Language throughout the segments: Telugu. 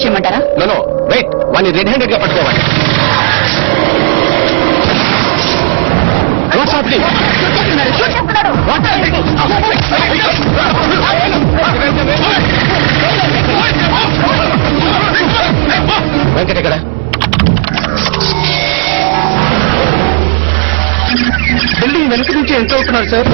అరెస్ట్ చేయమంటారా? నో వెయిట్, వాడిని రెడ్ హ్యాండెడ్ గా పట్టుకోవాలి. వెంకట ఎక్కడ? బిల్డింగ్ వెనక నుంచి ఎంత అవుతున్నారు సార్?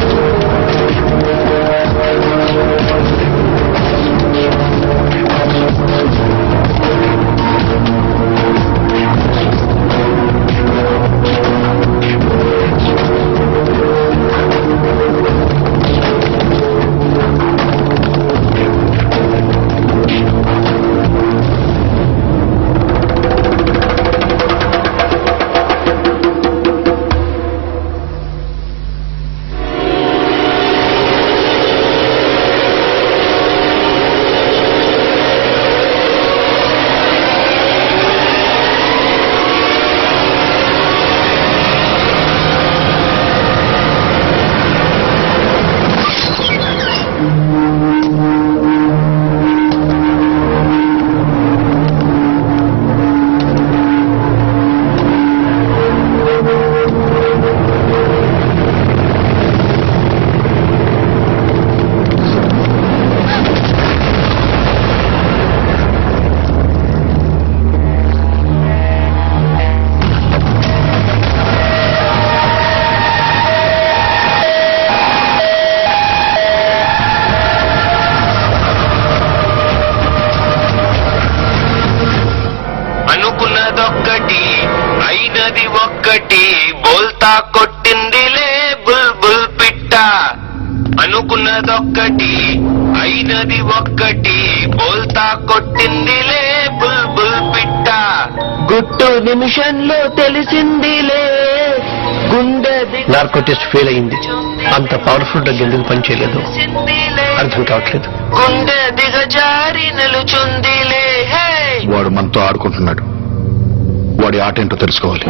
అనుకున్నదొక్కటి అయినది ఒక్కటి, బోల్తా కొట్టిందిలే బుల్బుల్ పిట్ట. అనుకున్నదొక్కటి అయినది ఒక్కటి, బోల్తా కొట్టిందిలే బుల్బుల్ పిట్ట. గుట్టు నిమిషంలో తెలిసిందిలే గుండె. నార్కోటిస్ట్ ఫెయిల్ అయింది. అంత పవర్ఫుల్ డ్రగ్ ఎందుకు పనిచేయలేదు అర్థం కావట్లేదు. గుండె దిగజారి నిలుచుందిలే. వాడు మనతో ఆడుకుంటున్నాడు. వాడి ఆట ఏంటో తెలుసుకోవాలి.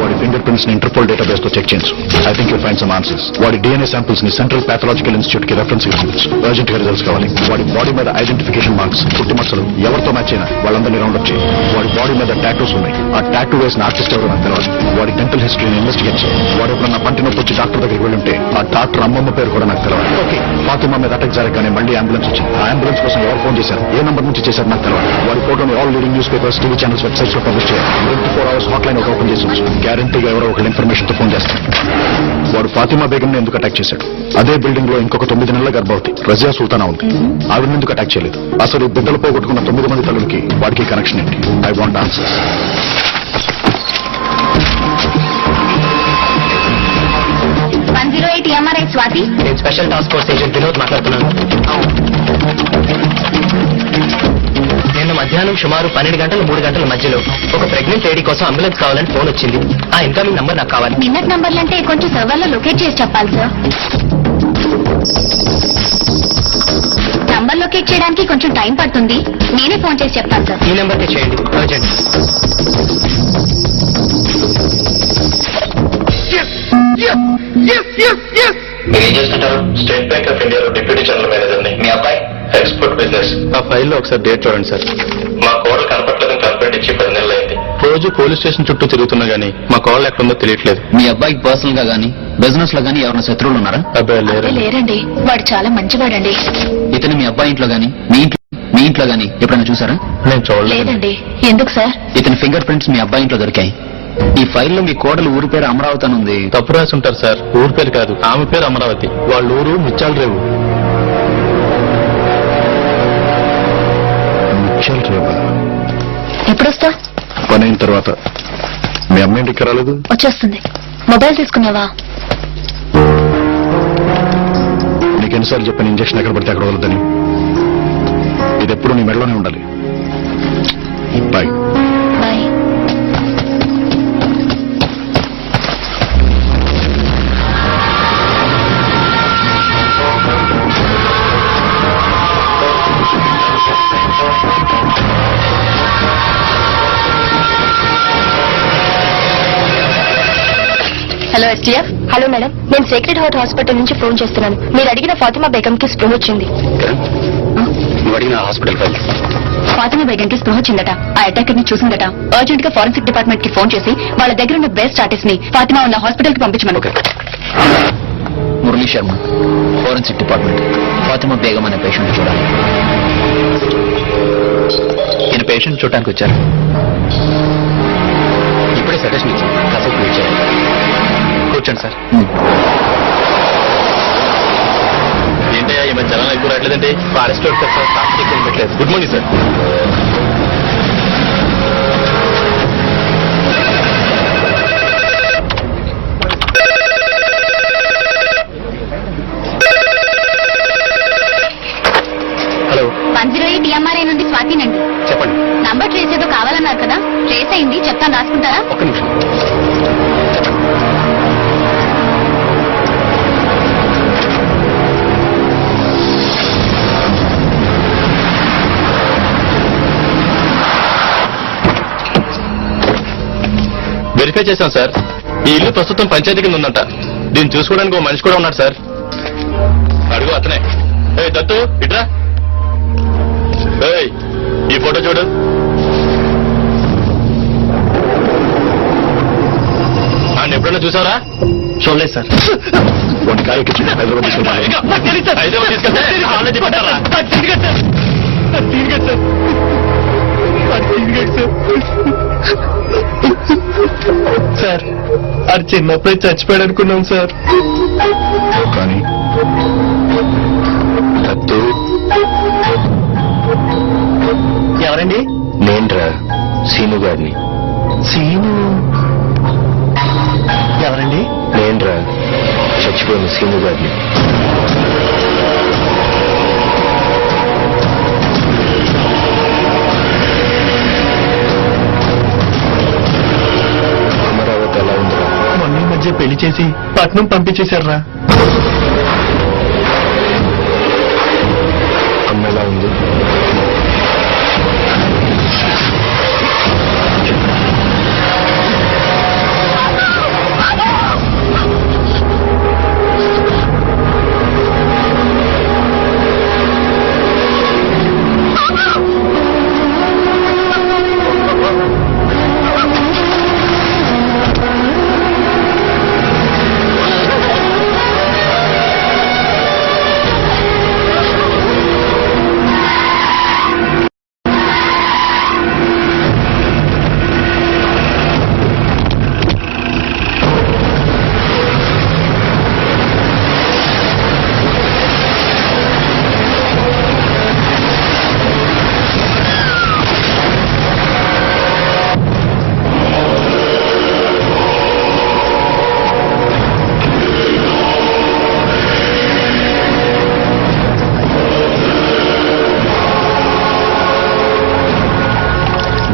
వాడి ఫింగర్ ప్రింట్స్ ని ఇంటర్పోల్ డేటాబేస్ తో చెక్ చేయించు. I think you find some answers. వాడి డిఎన్ఏ శాంపిల్స్ ని సెంట్రల్ పాథలాజికల్ ఇన్స్టిట్యూట్ కి రెఫరెన్స్ గా పంపించు. అర్జెంట్ గా రిజల్ట్స్ కావాలి. వాడి బాడీ మీద ఐడెంటిఫికేషన్ మార్క్స్, పుట్టుమచ్చలు ఎవరితో మ్యాచ్ అయినా వాళ్ళందరినీ రౌండప్ చేయి. వాడి బాడీ మీద టాటూస్ ఉన్నాయి. ఆ టాటూ వేసిన ఆర్టిస్ట్ ఎవరో నాకు తెలియాలి. వాడి డెంటల్ హిస్టరీని ఇన్వెస్టిగేట్ చేయి. వాడు ఎప్పుడన్నా పంటి నొప్పి వచ్చి డాక్టర్ దగ్గరికి వెళ్ళుంటే ఆ డాక్టర్ అమ్మమ్మ పేరు కూడా నాకు తెలియాలి. ఓకే, ఫాతిమా మీద అటాక్ జరగగానే మళ్ళీ అంబులెన్స్ వచ్చింది. ఆ అంబులెన్స్ కోసం ఎవరు ఫోన్ చేశారు, ఏ నంబర్ నుంచి చేశారు నాకు తెలియాలి. వాడి ఫోటోని all leading news papers, TV channels, websites లో పబ్లిష్ చేయాలి. 24 hours హాట్ లైన్ ఓపెన్ చేసి ఉంచు. గ్యారంటీగా ఎవరో ఒక ఇన్ఫర్మేషన్ తో ఫోన్ చేస్తారు. వాడు ఫాతిమా బేగం ని ఎందుకు అటాక్ చేశాడు? అదే బిల్డింగ్ లో ఇంకొక 9 నెలల గర్భవతి రజియా సుల్తానా ఉంది. ఆవిడ ఎందుకు అటాక్ చేయలేదు? అసలు ఈ బిడ్డలు పోగొట్టుకున్న 9 మంది తల్లులకి వాడికి కనెక్షన్ ఏంటి? I want answers. స్వాతి, నేను special task force agent Vinod మాట్లాడుతున్నాను. నిన్న మధ్యాహ్నం సుమారు 12 గంటల 3 గంటల మధ్యలో ఒక ప్రెగ్నెంట్ లేడీ కోసం అంబులెన్స్ కావాలని ఫోన్ వచ్చింది. ఆ ఇన్కమింగ్ నంబర్ నాకు కావాలి. నిన్నటి నంబర్లు అంటే కొంచెం సర్వర్ లో లొకేట్ చేసి చెప్పాలి సార్. నంబర్ లొకేట్ చేయడానికి కొంచెం టైం పడుతుంది. నేనే ఫోన్ చేసి చెప్తాను సార్. ఈ నెంబర్కే చేయండి, అర్జెంట్. ఏం చేస్తుంటారు? స్టేట్ బ్యాంక్ ఆఫ్ ఇండియాలో డిప్యూటీ జనరల్ మేనేజర్ ని. మీ అబ్బాయి ఎక్స్పోర్ట్ బిజినెస్. ఆ ఫైల్లో ఒకసారి డేట్ చూడండి సార్. మా కోడలు కనపట్లేదని కంప్లైంట్ ఇచ్చి 10 నెలలు అయింది. రోజు పోలీస్ స్టేషన్ చుట్టూ తిరుగుతున్నా గానీ మా కోళ్ళు ఎక్కడుందో తెలియట్లేదు. మీ అబ్బాయికి పర్సనల్ గా గానీ బిజినెస్ లో గానీ ఎవరైనా శత్రువులు ఉన్నారా? అబ్బాయి లేరు. లేరండి, వాడు చాలా మంచివాడండి. ఇతను మీ అబ్బాయి ఇంట్లో గానీ మీ ఇంట్లో గానీ ఎప్పుడైనా చూసారా? నేను చూడలేదు. లేదండి. ఎందుకు సార్? ఇతని ఫింగర్ ప్రింట్స్ మీ అబ్బాయి ఇంట్లో దొరికాయి. ఈ ఫైల్లో మీ కోడలు ఊరి పేరు అమరావతి అని ఉంది. తప్పు రాసి ఉంటారు సార్. ఊరి పేరు కాదు, ఆమె పేరు అమరావతి. వాళ్ళ ఊరు ముత్యాల రేవు. ముత్యాల రేవు ఎప్పుడొస్తా? పని అయిన తర్వాత. మీ అమ్మాయి ఇంటికి రాలేదు? వచ్చేస్తుంది. మొబైల్ తీసుకున్నావా? నీకు ఎన్నిసార్లు చెప్పాను ఇంజక్షన్ ఎక్కడ పడితే అక్కడ వదలదని? ఇది ఎప్పుడు నీ మెడలోనే ఉండాలి. Bye. Bye. Hello STF. Hello madam, నేను సేక్రెడ్ హార్ట్ హాస్పిటల్ నుంచి ఫోన్ చేస్తున్నాను. మీరు అడిగిన ఫాతిమా బేగం కి స్పృహ వచ్చింది. నువ్వు అడిగిన హాస్పిటల్ ఫైల్ ఫాతిమా బేగం కి స్పృహ వచ్చిందట. ఆ అటాకర్ ని చూసిందట. అర్జెంట్ గా ఫారెన్సిక్ డిపార్ట్మెంట్ కి ఫోన్ చేసి వాళ్ళ దగ్గర ఉన్న బెస్ట్ ఆర్టిస్ట్ ని ఫాతిమా ఉన్న హాస్పిటల్ కి పంపించమను. Murali Sharma, forensic department. ఫాతిమా బేగం అనే పేషెంట్ చూడాలి. ఈయన పేషెంట్ చూడటానికి వచ్చారు. ఇప్పుడే సజెషన్ ఇచ్చింది, కాసేపు వెయిట్ చేయాలి. కూర్చోండి సార్. ఏంటయ్యా ఈ మధ్య జనాలు ఎక్కువ రావట్లేదండి? ఫారెస్ట్ రోడ్ సార్, ట్రాఫిక్ ఎక్కువ పెట్టలేదు. Good morning sir. Hello, 108 EMRI నుండి స్వాతినండి. చెప్పండి. నంబర్ ట్రేస్ ఏదో కావాలన్నారు కదా, ట్రేస్ అయింది, చెప్తాను రాసుకుంటారా? ఒక్క నిమిషం. వెరిఫై చేశాం సార్. ఈ ఇల్లు ప్రస్తుతం పంచాయతీ కింద ఉందంట. దీన్ని చూసుకోవడానికి ఒక మనిషి కూడా ఉన్నాడు సార్. అడుగు అతనే. ఏ దత్తు ఇట్రా. ఏయ్, ఈ ఫోటో చూడు. ఆయన ఎప్పుడైనా చూసావరా? చూడలేదు సార్. వాడిని కాయకి హైదరాబాద్ తీసుకెళ్ళాలి. హైదరాబాద్ తీసుకెళ్తే కాలేజీ పట్టారా? సార్, అది చిన్నప్పుడే చచ్చిపోయాడు అనుకున్నాం సార్. కానీ దత్తు ఎవరండి? నేనురా, సీను గారిని. సీను ఎవరండి? నేనురా, చచ్చిపోయిన సీను గారిని. అమరావతి ఎలా ఉందిరా? మొన్న ఈ మధ్య పెళ్లి చేసి పట్నం పంపించేశారా? అమ్మ ఎలా ఉంది?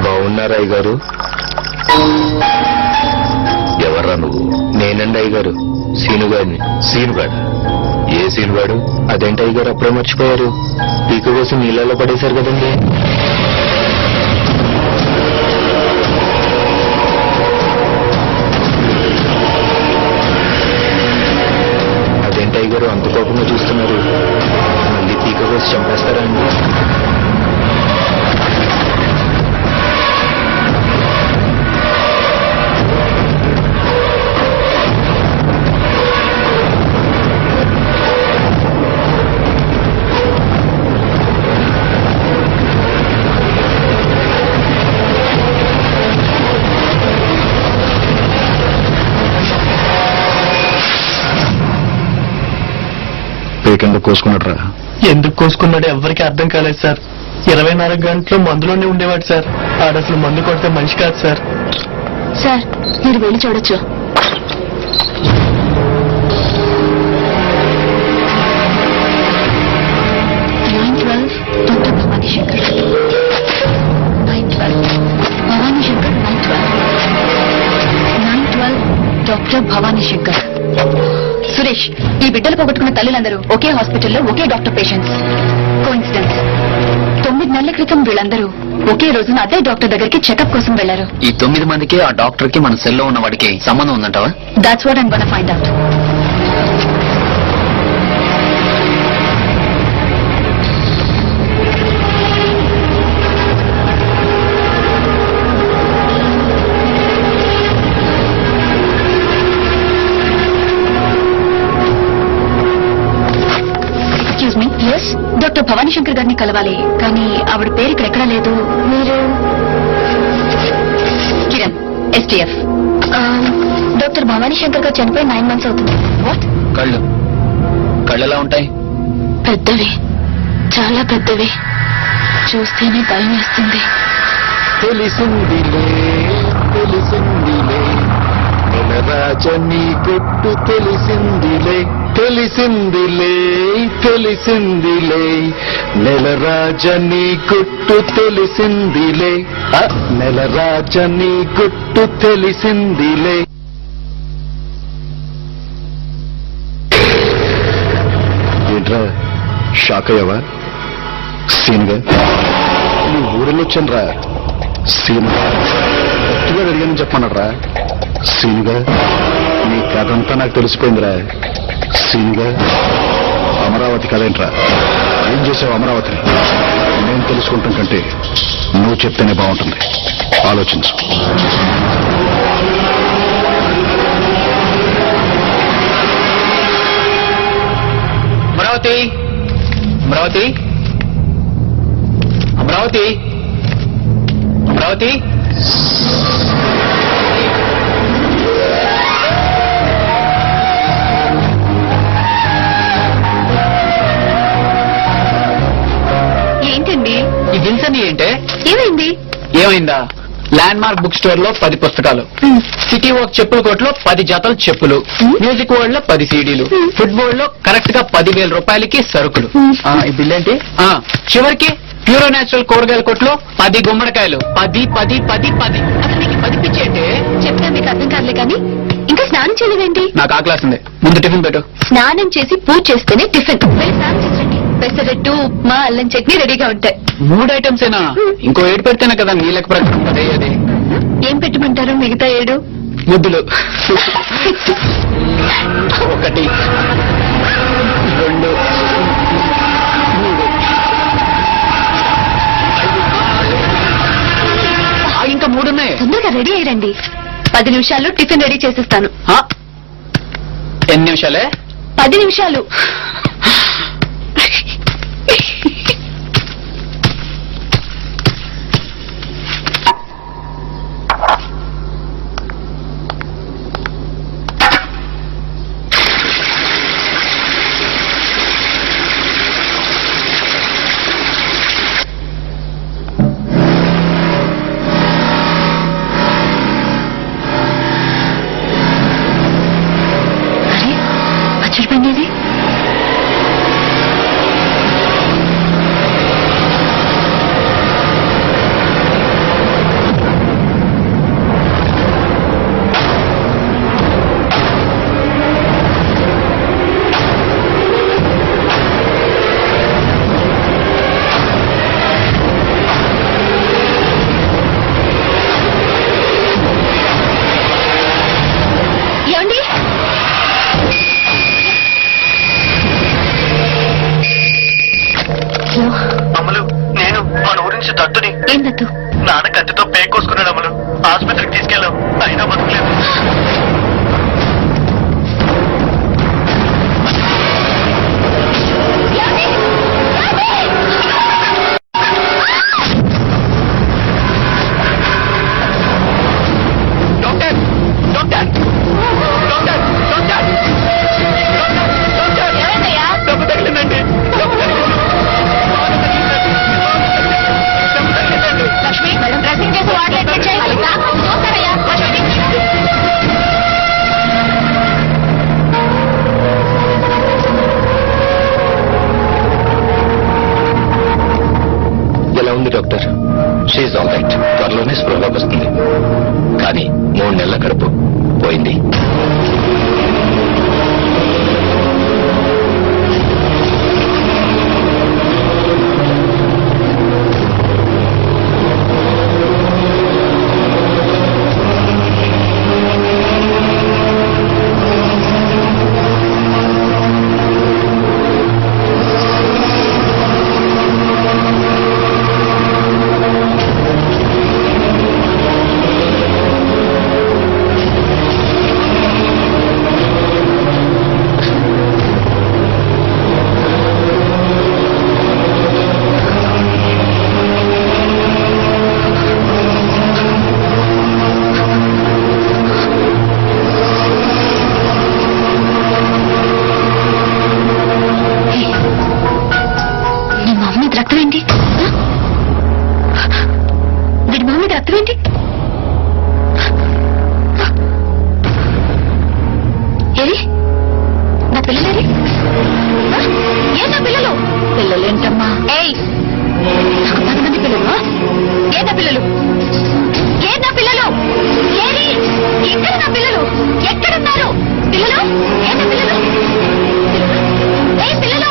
బాగున్నారా గారు? ఎవర్రా నువ్వు? నేనండి అయ్యగారు, సీనుగాడిని. సీనుగాడు? ఏ సీనుగాడు? అదేంటి అయ్యగారు అప్పుడే మర్చిపోయారు? పీక కోసం నీళ్ళలో పడేశారు కదండి. అదేంటి అయ్యగారు అంత కోపంగా చూస్తున్నారు? మళ్ళీ పీక కోసి చంపేస్తారా అండి? పేకెందుకు కోసుకున్నాడు రా? ఎందుకు కోసుకున్నాడో ఎవరికి అర్థం కాలేదు సార్. 24 గంటలు మందులోనే ఉండేవాడు సార్. ఆడసలు మందు కొడితే మనిషి కాదు సార్. సార్, మీరు వెళ్ళి చూడొచ్చు. డాక్టర్ భవానీ శంకర్. 912 భవానీ శంకర్. 912 డాక్టర్ భవానీ శంకర్. సురేష్, ఈ బిడ్డలు పోగొట్టుకున్న తల్లులందరూ ఒకే హాస్పిటల్లో ఒకే డాక్టర్ పేషెంట్స్. కోఇన్సిడెన్స్. 9 నెలల క్రితం వీళ్ళందరూ ఒకే రోజున అదే డాక్టర్ దగ్గరికి చెకప్ కోసం వెళ్లారు. ఈ 9 మందికి ఆ డాక్టర్ కి మన సెల్లో ఉన్న వాడికి సంబంధం ఉందంటావా? That's what I'm gonna find out. Bhavani Shankar గారిని కలవాలి, కానీ ఆవిడ పేరు ఇక్కడ ఎక్కడా లేదు. మీరు కిరణ్, ఎస్టీఎఫ్. డాక్టర్ భవానీ శంకర్ గారు చనిపోయి 9 months అవుతుంది. వాట్? కళ్ళు ఎలా ఉంటాయి? పెద్దవి, చాలా పెద్దవి. చూస్తేనే భయం వేస్తుంది. తెలిసిందిలే రాజని కొట్టు తెలిసిందిలే నెల రాజని కొట్టు తెలిసిందిలే నెల రాజని కొట్టు తెలిసిందిలే. ఏంట్రా షాక్ అయ్యావా? సీన్గా నీ ఊరిలో వచ్చానురా. సీన్గా గట్టిగా అడిగానని చెప్పమన్నారా? సీన్గా నీ కథంతా నాకు తెలిసిపోయిందిరా. సీన్గా అమరావతి కదేంట్రా? ఏం చేసావు అమరావతిని? నేను తెలుసుకుంటాం కంటే నువ్వు చెప్తేనే బాగుంటుంది. ఆలోచించు. అమరావతి అమరావతి అమరావతి అమరావతి. ఏంటండి ఈ బిల్స్ అన్ని ఏంటే? ఏమైంది? ఏమైందా? ల్యాండ్ మార్క్ బుక్ స్టోర్ లో 10 పుస్తకాలు, సిటీ వాక్ చెప్పుల కొట్లో 10 జతలు చెప్పులు, మ్యూజిక్ వరల్డ్ లో 10 సీడీలు, ఫుట్బాల్ లో కరెక్ట్ గా 10,000 రూపాయలకి సరుకులు. ఈ బిల్ ఏంటి? చివరికి ప్యూరో న్యాచురల్ కూరగాయల కొట్లో 10 గుమ్మడికాయలు. 10 10 10 10. అసలు నీకు 10 పిచ్చేంటే? చెప్తా మీకు అర్థం కాదులే కానీ ఇంకా స్నానం చేయలేదేంటి? నాకు ఆకలేస్తుంది, ముందు టిఫిన్ పెట్టు. స్నానం చేసి పూజ చేస్తేనే టిఫిన్. వెళ్ళి స్నానం చేసండి. పెసరట్టు, ఉప్మా, అల్లం చట్నీ రెడీగా ఉంటాయి. 3 ఐటమ్స్ ఏనా? ఇంకో 7 పెడితేనే కదా నీ లెక్క ప్రకారం అదే. ఏం పెట్టమంటారు మిగతా 7? ముద్దులు. 1 2 3 ఇంకా 3 ఉన్నాయి. తొందరగా రెడీ అయ్యండి. 10 నిమిషాల్లో టిఫిన్ రెడీ చేసేస్తాను. ఎన్ని నిమిషాలే? 10 నిమిషాలు. పచ్చడి పండేది. ఏమండి? అమలు, నేను మన ఊరి నుంచి దత్తుని. ఏం దత్తు? నాన్న కత్తితో పేకోసుకున్నాడు అమలు. ఆసుపత్రికి తీసుకెళ్ళాం, అయినా బతకలేదు. డాక్టర్ డాక్టర్ డాక్టర్ డాక్టర్ ఎవరైందయ్యా? డబ్బు తగిలిందండి. లక్ష్మి, డ్రెస్సింగ్ చేసి వాటర్ అడ్మిట్ చేయాలి. చూస్తారయ్యా. ఎలా ఉంది డాక్టర్? She all right. త్వరలోనే స్పృహలోకి వస్తుంది. కానీ 3 నెలల కడుపు పోయింది. ఏంటి వీడి మొహం మీద రక్తం ఏంటి ఏది నా పిల్లలేరి ఏ నా పిల్లలు పిల్లలేంటమ్మా ఏయ్ నాకు 10 మంది పిల్లలు ఏ నా పిల్లలు ఏ నా పిల్లలు ఏరి ఎక్కడ నా పిల్లలు ఎక్కడున్నారు పిల్లలు ఏ నా పిల్లలు పిల్లలు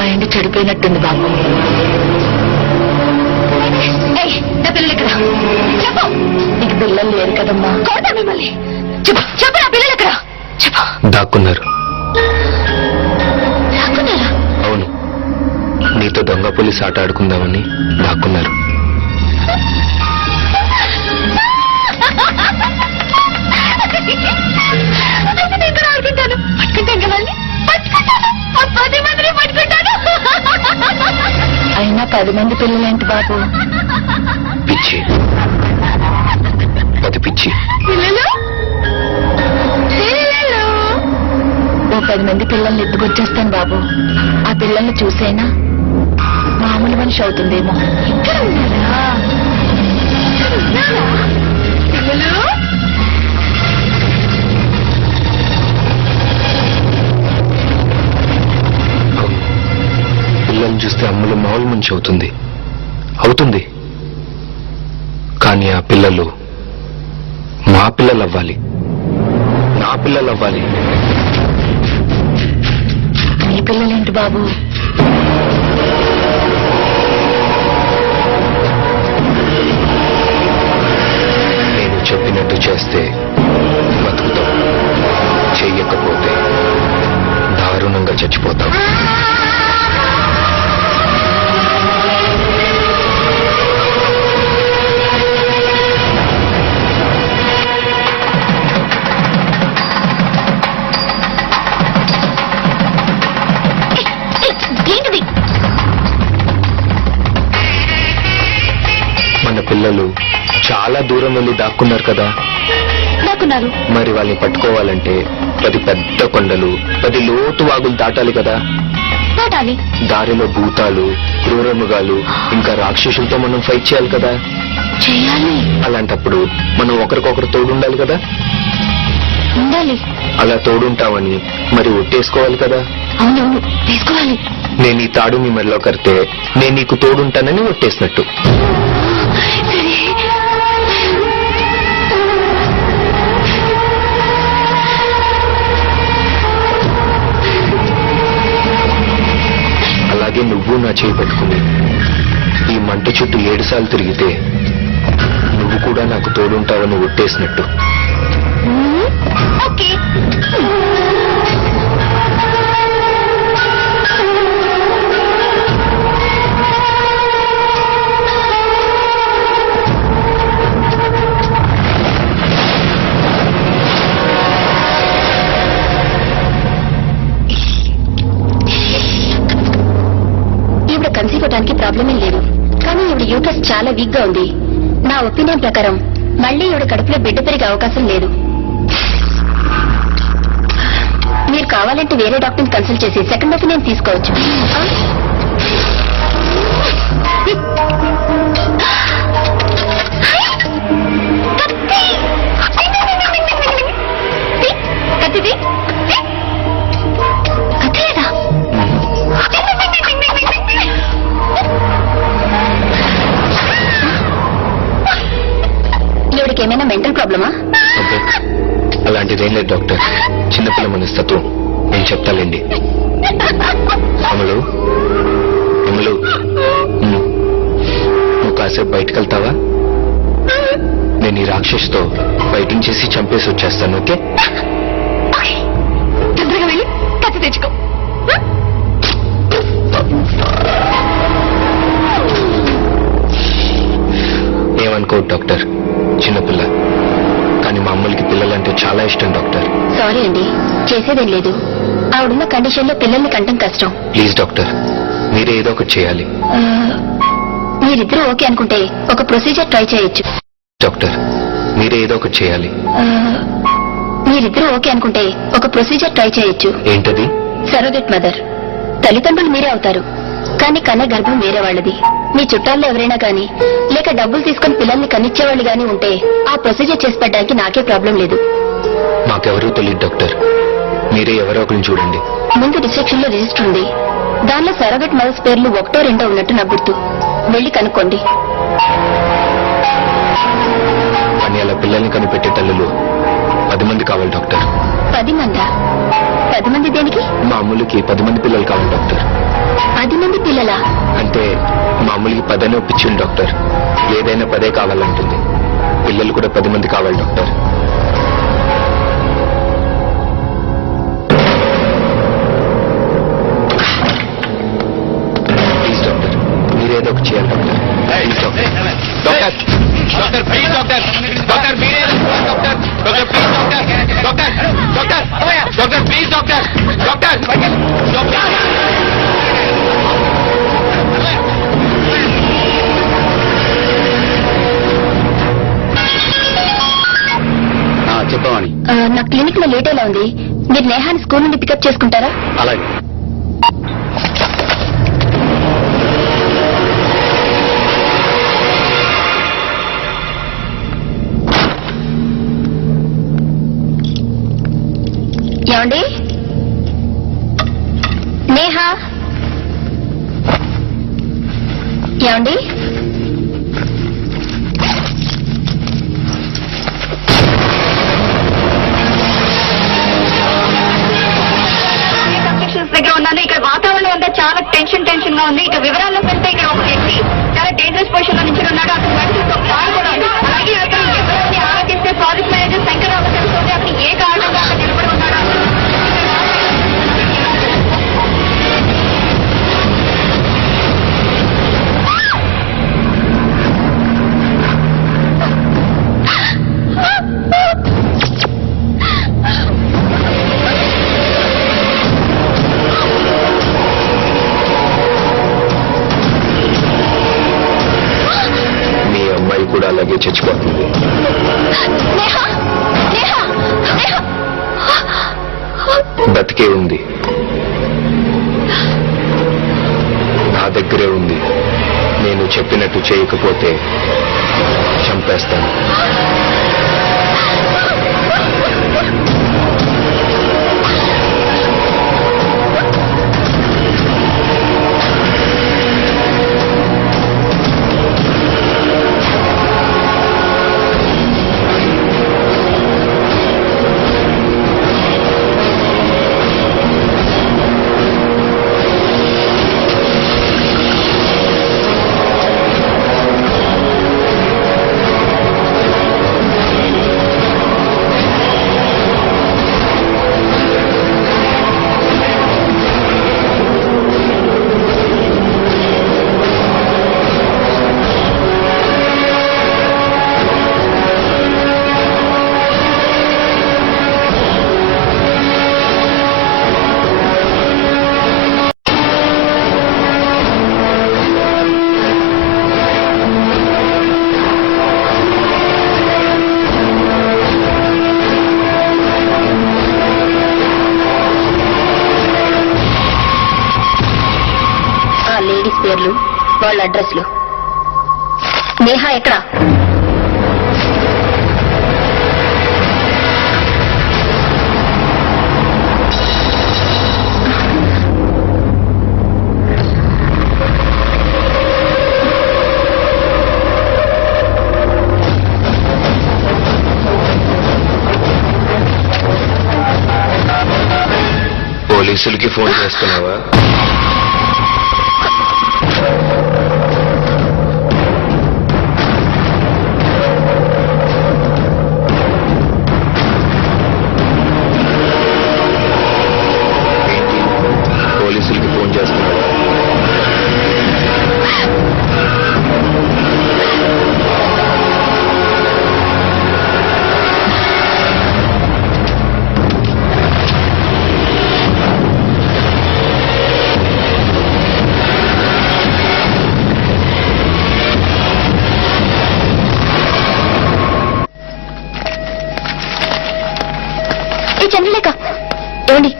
మైండ్ చెడిపోయినట్టుంది బాబు నా పిల్లలు ఎక్కడ చెప్పు నీకు పిల్లలు లేరు కదమ్మా కోట మిమ్మల్ని చెప్పు చెప్పు నా పిల్లలు ఎక్కడ చెప్పు దాక్కున్నారు. దాక్కున్నారా అవును, నీతో దొంగ పోలీస్ ఆట ఆడుకుందామని దాక్కున్నారు. నేను ఆడుకుంటాను పట్టుకుంటాను కదా పట్టుకుంటాను 10 మందిని పట్టుకుంటాను అయినా 10 మంది పిల్లలేంటి బాబు పిచ్చి, అది పిచ్చి. పిల్లలు ఓ 10 మంది పిల్లల్ని ఎత్తుకొచ్చేస్తాను బాబు. ఆ పిల్లల్ని చూసైనా మామూలు మనిషి అవుతుందేమో. ఇక్కడ ఉన్నారా? ఇక్కడ ఉన్నారా? పిల్లలు పిల్లల్ని చూస్తే అమ్మలు మామూలు మనిషి అవుతుంది. కానీ ఆ పిల్లలు మా పిల్లలు అవ్వాలి, నా పిల్లలు అవ్వాలి. మీ పిల్లలేంటి బాబు? నేను చెప్పినట్టు చేస్తే బతుకుతాం, చెయ్యకపోతే దారుణంగా చచ్చిపోతాం. ఏంటిది? మన పిల్లలు చాలా దూరం వెళ్ళి దాక్కున్నారు కదా. దాక్కున్నారు. మరి వాళ్ళని పట్టుకోవాలంటే 10 పెద్ద కొండలు, 10 లోతు వాగులు దాటాలి కదా. దాటాలి. దారిలో భూతాలు, క్రూరమృగాలు, ఇంకా రాక్షసులతో మనం ఫైట్ చేయాలి కదా. చేయాలి. అలాంటప్పుడు మనం ఒకరికొకరు తోడుండాలి కదా. ఉండాలి. అలా తోడుంటామని మరి ఒట్టేసుకోవాలి కదా. అవునవును వేసుకోవాలి. నేను ఈ తాడు మీ మెడలో కడితే నేను నీకు తోడుంటానని ఒట్టేసినట్టు. అలాగే నువ్వు నా చేయి పట్టుకుని ఈ మంట చుట్టూ 7 సార్లు తిరిగితే నువ్వు కూడా నాకు తోడుంటావని ఒట్టేసినట్టు. ఓకే. ఈవిడ కన్సీవ్ అవడానికి ప్రాబ్లమే లేదు, కానీ ఈవిడ యూట్రస్ చాలా వీక్ గా ఉంది. నా ఒపీనియన్ ప్రకారం మళ్ళీ ఈవిడ కడుపులో బిడ్డ పెరిగే అవకాశం లేదు. మీరు కావాలంటే వేరే డాక్టర్ని కన్సల్ట్ చేసి సెకండ్ ఒపీనియన్ తీసుకోవచ్చు. కత్తిది కత్తిలేదా? ఈవిడికి ఏమైనా మెంటల్ ప్రాబ్లమా? అబ్బే, అలాంటిదేం లేదు డాక్టర్. చిన్నపిల్ల మనస్తత్వం. నేను చెప్తాలేండి. అమలు, నువ్వు కాసేపు బయటకు వెళ్తావా? నేను ఈ రాక్షసుతో ఫైటింగ్ చేసి చంపేసి వచ్చేస్తాను. ఓకే? తొందరగా వెళ్ళి కత్తి తెచ్చుకో. ఏమనుకోవద్దు డాక్టర్, చిన్నపిల్ల. కానీ మా అమ్మలకి పిల్లలంటే చాలా ఇష్టం డాక్టర్. సారీ అండి, చేసేదేం లేదు. ఆవిడున్న కండిషన్ లో పిల్లల్ని కంటం కష్టం. ప్లీజ్ డాక్టర్, మీరే ఏదో ఒకటి చేయాలి. మీరిద్దరూ ఓకే అనుకుంటే ఒక ప్రొసీజర్ ట్రై చేయొచ్చు. డాక్టర్, మీరే ఏదో ఒకటి చేయాలి. మీరిద్దరూ ఓకే అనుకుంటే ఒక ప్రొసీజర్ ట్రై చేయొచ్చు. ఏంటది? Surrogate mother. తల్లిదండ్రులు మీరే అవుతారు, కానీ కన్న గర్భం వేరే వాళ్ళది. మీ చుట్టాల్లో ఎవరైనా గానీ లేక డబ్బులు తీసుకుని పిల్లల్ని కన్నిచ్చేవాళ్ళు గానీ ఉంటే ఆ ప్రొసీజర్ చేసి పెట్టడానికి నాకే ప్రాబ్లం లేదు. మాకెవరూ తెలియదు డాక్టర్, మీరే ఎవరో ఒకరిని చూడండి. ముందు రిసెప్షన్ లో రిజిస్టర్ ఉంది, దానిలో సరగట్ మదర్స్ పేర్లు 1, 2 ఉన్నట్టు నా గుర్తు. వెళ్ళి కనుక్కోండి. కానీ అలా పిల్లల్ని కనిపెట్టే తల్లులు 10 మంది కావాలి డాక్టర్. 10 మందా? 10 మంది దేనికి? మా అమ్ములకి 10 మంది పిల్లలు కావాలి డాక్టర్. 10 మంది పిల్లలా? అంటే మా అమ్ములకి 10 అని ఒప్పించింది డాక్టర్. ఏదైనా 10 కావాలంటుంది. పిల్లలు కూడా 10 మంది కావాలి డాక్టర్. ప్లీజ్ డాక్టర్, మీరేదో ఒకటి చేయాలి doctor. Please doctor. Doctor doctor please doctor, doctor మీరే doctor, doctor please doctor, doctor doctor doctor please doctor, doctor doctor. చెప్పమని. నా క్లినిక్ లో లేట్ ఎలా ఉంది, మీరు నేహాన్ని స్కూల్ నుండి పికప్ చేసుకుంటారా? అలాగే. ఏమండి? నేహా, ఏమండి? దగ్గర ఉన్నాను. ఇక్కడ వాతావరణం అంతా చాలా టెన్షన్ గా ఉంది. ఇక వివరాల్లో పెడితే ఇక్కడ ఒక వ్యక్తి చాలా డేంజరస్ పొజిషన్ లో నుంచి ఉన్నాడు. అతని మనిషితో కారు కూడా ఉంది. అలాగే అతను ఎవరిని ఆలోచిస్తే ప్రాజెక్ట్ మేనేజర్ శంకర్రావు తెలుస్తుంది. అతను ఏ కారణంగా అక్కడ నిలబడి ఉన్నాడు. కూడా అలాగే చచ్చిపోతుంది. బతికే ఉంది, నా దగ్గరే ఉంది. నేను చెప్పినట్టు చేయకపోతే చంపేస్తాను. లేడీస్ పేర్లు, వాళ్ళ అడ్రస్లు. నేహా ఎక్కడ? పోలీసులకి ఫోన్ చేస్తున్నావా? పోలీసులకి ఫోన్ చేస్తున్నావా? చంద్రలేఖ, ఏమండి?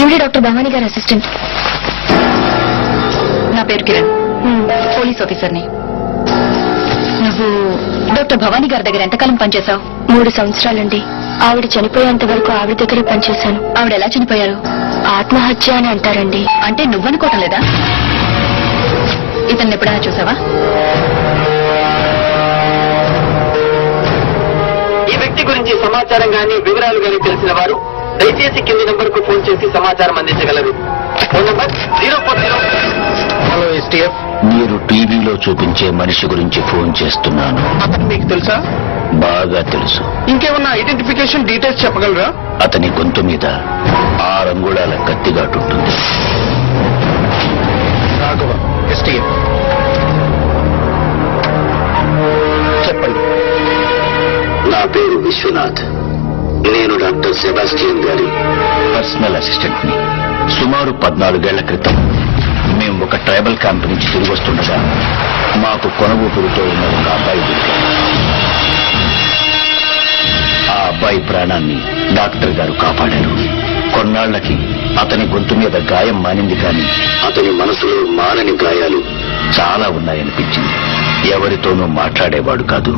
ఈవిడే డాక్టర్ భవానీ గారి అసిస్టెంట్. నా పేరు కిరణ్, పోలీస్ ఆఫీసర్ని. నువ్వు డాక్టర్ భవానీ గారి దగ్గర ఎంతకాలం పనిచేశావు? 3 సంవత్సరాలండి. ఆవిడ చనిపోయేంత వరకు ఆవిడ దగ్గరే పనిచేశాను. ఆవిడ ఎలా చనిపోయారు? ఆత్మహత్య అని అంటారండి. అంటే నువ్వనుకోవటం లేదా? ఇతన్ని ఎప్పుడైనా చూసావా? ఈ వ్యక్తి గురించి సమాచారం గాని వివరాలు గాని తెలిసిన వారు దయచేసి కింది నంబర్ కు ఫోన్ చేసి సమాచారం అందించగలరు. Phone number 040. Hello STF. మీరు టీవీలో చూపించే మనిషి గురించి ఫోన్ చేస్తున్నాను. అతను మీకు తెలుసా? బాగా తెలుసు. ఇంకేమన్నా ఐడెంటిఫికేషన్ డీటెయిల్స్ చెప్పగలరా? అతని గొంతు మీద 6 అంగుళాల కత్తిగాటుంటుంది. రాఘవ, ఎస్టీఎఫ్. చెప్పండి. నా పేరు విశ్వనాథ్. నేను డాక్టర్ సెబాస్టియన్ గారి పర్సనల్ అసిస్టెంట్ ని. సుమారు 14 ఏళ్ల క్రితం మేము ఒక ట్రైబల్ క్యాంప్ నుంచి తిరిగి వస్తుండగా మాకు కొనవూపురుతో ఉన్న ఒక అబ్బాయి దొరికాడు. ఆ అబ్బాయి ప్రాణాన్ని డాక్టర్ గారు కాపాడారు. కొన్నాళ్లకి అతని గొంతు మీద గాయం మానింది, కానీ అతని మనసులో మానని గాయాలు చాలా ఉన్నాయనిపించింది. ఎవరితోనూ మాట్లాడేవాడు కాదు.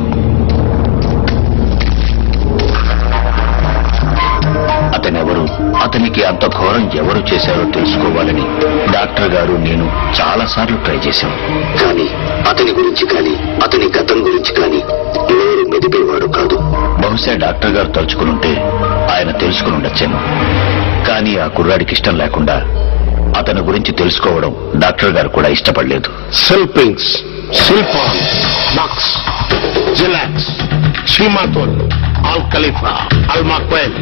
అతనెవరు, అతనికి అంత ఘోరం ఎవరు చేశారో తెలుసుకోవాలని డాక్టర్ గారు నేను చాలాసార్లు ట్రై చేశాం. కానీ అతని గురించి కానీ అతని గతం గురించి కానీ నోరు మెదిపేవాడు కాదు. బహుశా డాక్టర్ గారు తలుచుకునుంటే ఆయన తెలుసుకుని ఉండొచ్చాను. కానీ ఆ కుర్రాడికి ఇష్టం లేకుండా అతని గురించి తెలుసుకోవడం డాక్టర్ గారు కూడా ఇష్టపడలేదు. సెల్పింగ్స్, సిల్పాన్, బాక్స్, జిలాక్స్, షీమాతోన్, ఆల్ ఖలీఫా, అల్ మక్వెల్,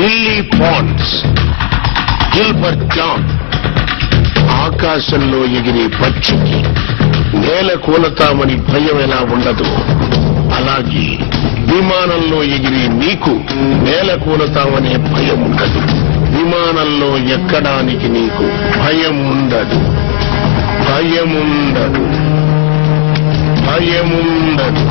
లిల్లీ పాండ్స్, గిల్బర్ట్ జాన్. ఆకాశంలో ఎగిరే పక్షికి నేల కూలతామని భయం ఎలా ఉండదు, అలాగే విమానంలో ఎగిరే నీకు నేల కూలతామనే భయం ఉండదు. విమానంలో ఎక్కడానికి నీకు భయం ఉండదు. భయముండదు. భయముండదు.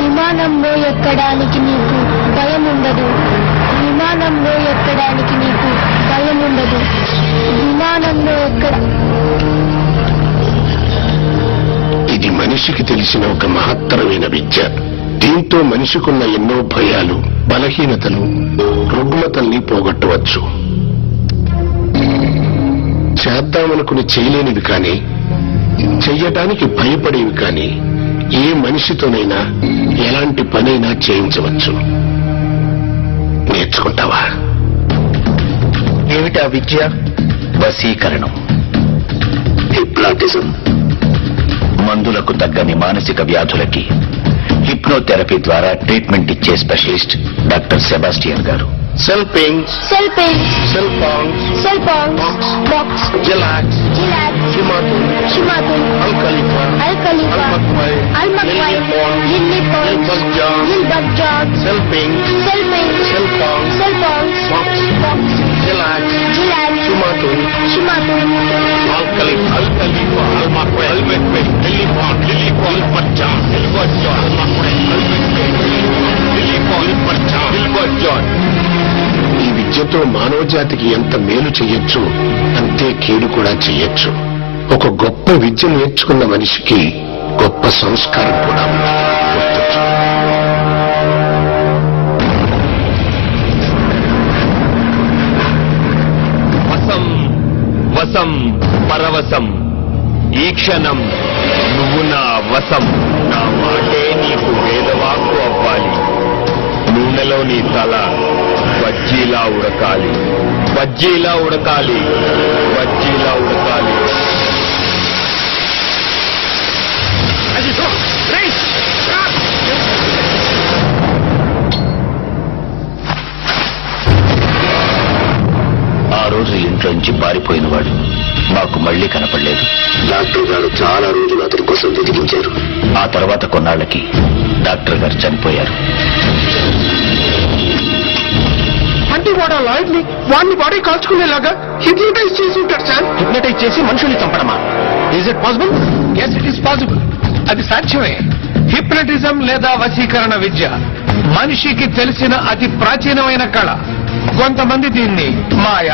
విమానంలో ఎక్కడానికి నీకు భయం ఉండదు. విమానంలో ఎక్కడానికి నీకు భయం ఉండదు. విమానంలో ఇది మనిషికి తెలిసిన ఒక మహత్తరమైన విద్య. దీంతో మనిషికున్న ఎన్నో భయాలు, బలహీనతలు, రుగ్మతల్ని పోగొట్టవచ్చు. చేద్దామనుకుని చేయలేనివి కానీ, చెయ్యటానికి భయపడేవి కానీ ఏ మనిషితోనైనా ఎలాంటి పనైనా చేయించవచ్చు. నేర్చుకుంటావా? ఏమిటా విద్య? వశీకరణం, హిప్నాటిజం. మందులకు తగ్గని మానసిక వ్యాధులకి హిప్నోథెరపీ ద్వారా ట్రీట్మెంట్ ఇచ్చే స్పెషలిస్ట్ డాక్టర్ సెబాస్టియన్ గారు. సెల్పింగ్స్, సిల్పాన్స్, బాక్స్, జిలాక్స్, షీమాతోన్, అల్ ఖలీఫా, అల్ మక్వెల్, లిల్లీ పాండ్స్, గిల్బర్ట్ జాన్. సెల్పింగ్స్, సిల్పాన్స్, బాక్స్, జిలాక్స్, షీమాతోన్, అల్ ఖలీఫా, అల్ మక్వెల్, లిల్లీ పాండ్స్, గిల్బర్ట్ జాన్, అల్ మక్వెల్, గిల్బర్ట్ జాన్. ఈ విద్యతో మానవ జాతికి ఎంత మేలు చేయొచ్చు, అంతే కీడు కూడా చేయొచ్చు. ఒక గొప్ప విద్య నేర్చుకున్న మనిషికి గొప్ప సంస్కారం కూడా ఉంది. గుర్తుంచు. వసం వసం పరవశం, ఈ క్షణం నువ్వు నా వశం. నా మాటే నీకు వేదవాక్కు అవ్వాలి. నూనెలో నీ తల బజ్జీలా ఉడకాలి, బజ్జీలా ఉడకాలి, బజ్జీలా ఉడకాలి. ఆ రోజు ఇంట్లోంచి పారిపోయినవాడు మాకు మళ్లీ కనపడలేదు. డాక్టర్ గారు చాలా రోజులు అతని కోసం వెతికించారు. ఆ తర్వాత కొన్నాళ్లకి డాక్టర్ గారు చనిపోయారు. అంటే వాడు ఆ లాయర్ని వాడిని బాడీ కాల్చుకునేలాగా హిప్నటైజ్ చేసి ఉంటాడు సార్. హిప్నటైజ్ చేసి మనుషుల్ని చంపడమా? Is it possible? Yes, it is possible. అది సాధ్యమే. హిప్నటిజం లేదా వశీకరణ విద్య మనిషికి తెలిసిన అతి ప్రాచీనమైన కళ. కొంతమంది దీన్ని మాయ,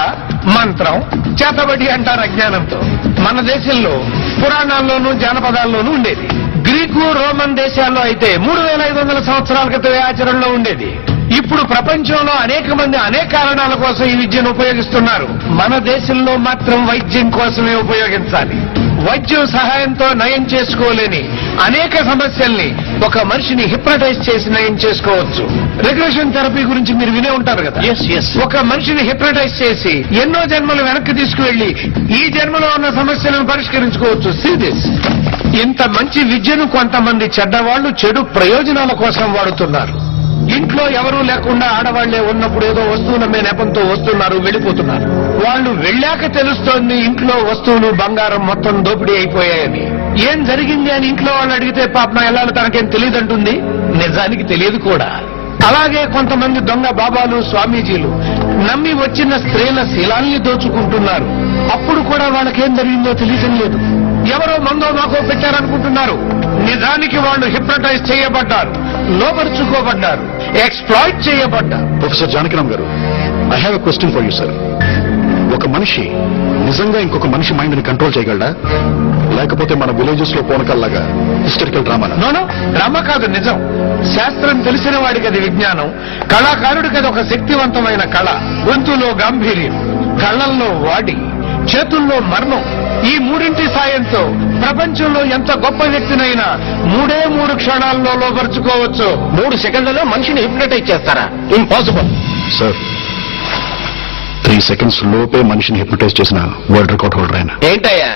మంత్రం, చేతబడి అంటారు అజ్ఞానంతో. మన దేశంలో పురాణాల్లోనూ జానపదాల్లోనూ ఉండేది. గ్రీకు, రోమన్ దేశాల్లో అయితే 3500 సంవత్సరాల క్రితమే ఆచరణలో ఉండేది. ఇప్పుడు ప్రపంచంలో అనేక మంది అనేక కారణాల కోసం ఈ విద్యను ఉపయోగిస్తున్నారు. మన దేశంలో మాత్రం వైద్యం కోసమే ఉపయోగించాలి. వైద్యం సహాయంతో నయం చేసుకోలేని అనేక సమస్యల్ని ఒక మనిషిని హిప్నటైజ్ చేసి నయం చేసుకోవచ్చు. రిగ్రెషన్ థెరపీ గురించి మీరు వినే ఉంటారు కదా. ఒక మనిషిని హిప్నటైజ్ చేసి ఎన్నో జన్మలు వెనక్కి తీసుకువెళ్లి ఈ జన్మలో ఉన్న సమస్యలను పరిష్కరించుకోవచ్చు. సీరియస్. ఇంత మంచి విద్యను కొంతమంది చెడ్డవాళ్లు చెడు ప్రయోజనాల కోసం వాడుతున్నారు. ఇంట్లో ఎవరూ లేకుండా ఆడవాళ్లే ఉన్నప్పుడు ఏదో వస్తువులమ్మే నెపంతో వస్తున్నారు, వెళ్ళిపోతున్నారు. వాళ్ళు వెళ్ళాక తెలుస్తోంది ఇంట్లో వస్తువులు, బంగారం మొత్తం దోపిడీ అయిపోయాయని. ఏం జరిగింది అని ఇంట్లో వాళ్ళు అడిగితే పాపం ఎల్లాలు తనకేం తెలియదంటుంది. నిజానికి తెలియదు కూడా. అలాగే కొంతమంది దొంగ బాబాలు, స్వామీజీలు నమ్మి వచ్చిన స్త్రీల శీలాల్ని దోచుకుంటున్నారు. అప్పుడు కూడా వాళ్ళకేం జరిగిందో తెలియటం లేదు. ఎవరో మందో మాకో పెట్టారనుకుంటున్నారు. నిజానికి వాళ్ళు హిప్నటైజ్ చేయబడ్డారు, లోపరుచుకోబడ్డారు, ఎక్స్ప్లాయిట్ చేయబడ్డారు. ప్రొఫెసర్ జానకిరామ్ గారు, I have a question for you sir. ఒక మనిషి నిజంగా ఇంకొక మనిషి మైండ్ ని కంట్రోల్ చేయగలడా, లేకపోతే మన విలేజెస్ లో పోనకల్లాగా హిస్టరికల్ డ్రామా? నోనో, డ్రామా కాదు, నిజం. శాస్త్రం తెలిసిన వాడికి అది విజ్ఞానం, కళాకారుడికి అది ఒక శక్తివంతమైన కళ. గొంతులో గాంభీర్యం, కళ్ళల్లో వాడి, చేతుల్లో మర్మం. ఈ మూడింటి సాయంతో ప్రపంచంలో ఎంత గొప్ప వ్యక్తినైనా 3 క్షణాల్లో లోపరుచుకోవచ్చు. 3 సెకండ్లలో మనిషిని హిప్నటైజ్ చేస్తారా? ఇంపాసిబుల్. సార్, 3 seconds లోపే మనిషిని హిప్నటైజ్ చేసిన వరల్డ్ రికార్డ్ హోల్డర్ ఆయన. ఏంటయ్యా,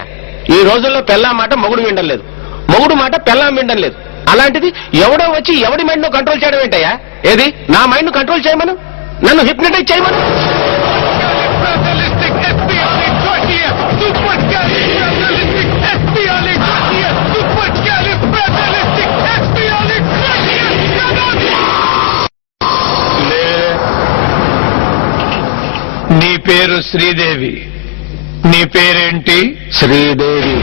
ఈ రోజుల్లో పెళ్ళాం మాట మొగుడు వినడం లేదు, మొగుడు మాట పెళ్ళాం వినడం లేదు. అలాంటిది ఎవడో వచ్చి ఎవడి మైండ్ ను కంట్రోల్ చేయడం ఏంటయ్యా? ఏది నా మైండ్ ను కంట్రోల్ చేయమను, నన్ను హిప్నటైజ్ చేయమను. నీ పేరు శ్రీదేవి. నీ పేరేంటి? శ్రీదేవి.